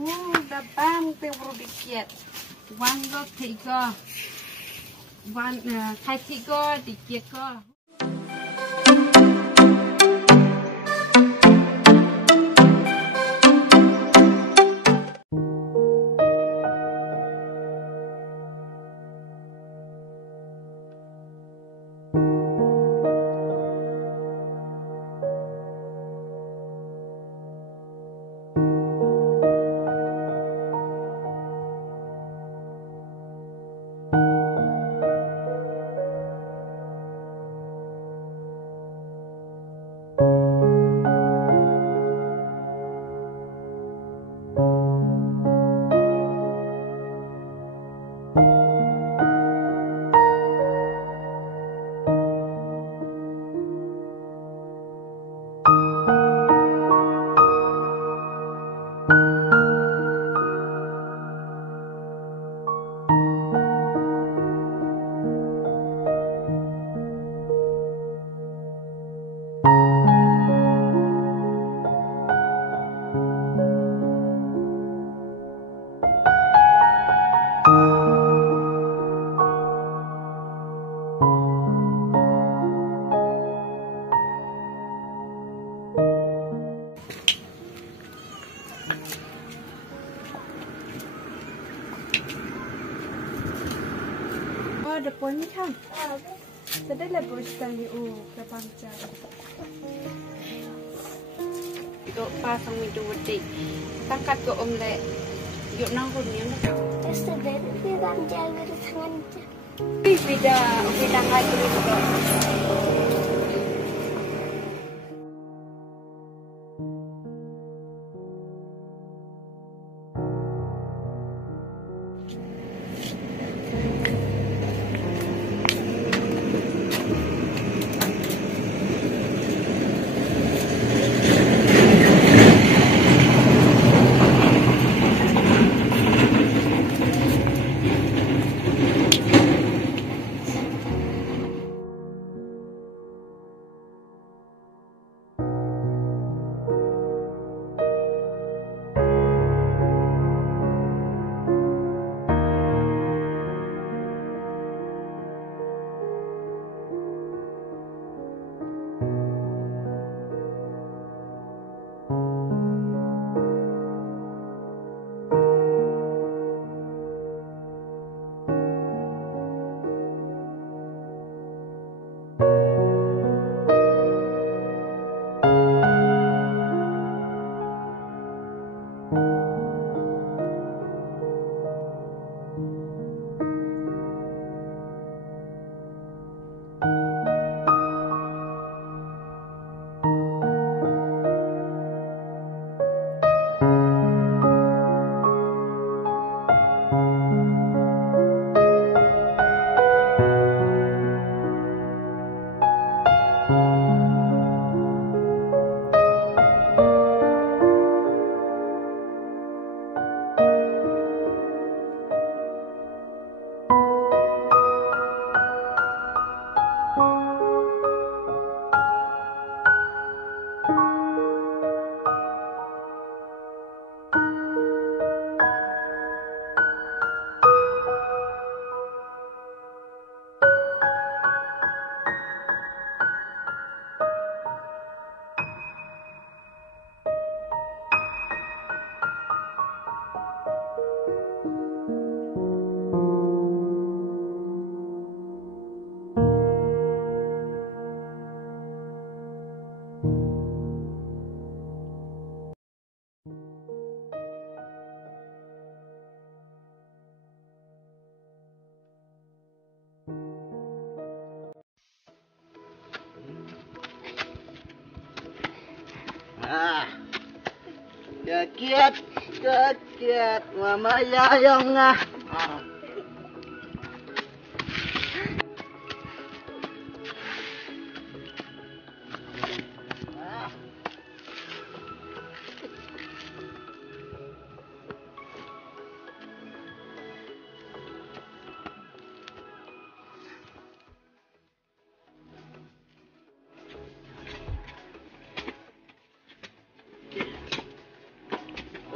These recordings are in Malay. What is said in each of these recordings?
Dabang tewur dikit. Wan go tiga. Wan kai tiga dikit go. Depan ni kan? Sedang lah berusaha ni. Ke panjang. Itu pasang itu betik. Tangkat ke omelet. Yuk nangkut ni. Sedang dia panjang dari tangan. Beda. Beda lagi juga. Kiat, mama yayong nga.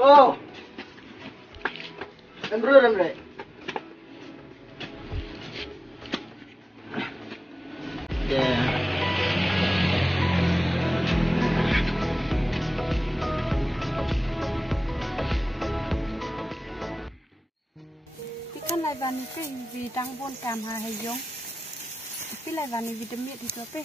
Oh, Embroidery right. Yeah. Kan lai vani pe vì đang buôn cam hà hay giống cái lai vani vitamin thì có pe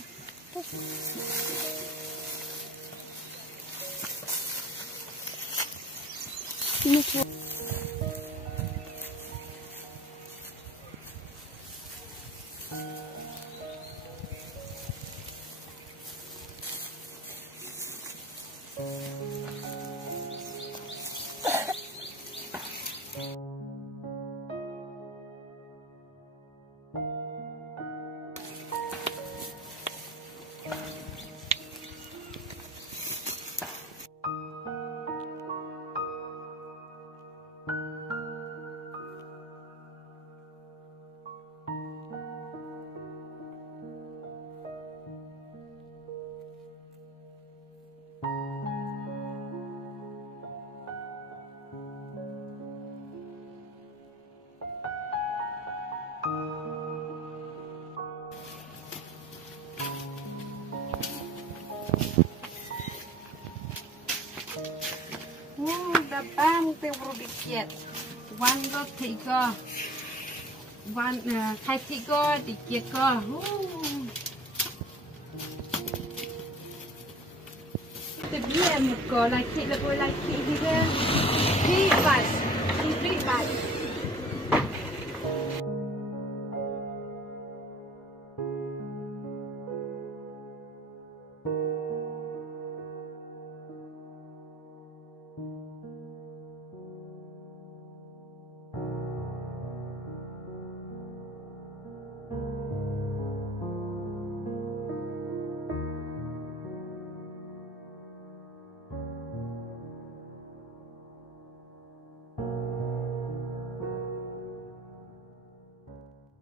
bang te produksiat one go tiga one khai tiga tiga the BM go like it like đi ra 3 bite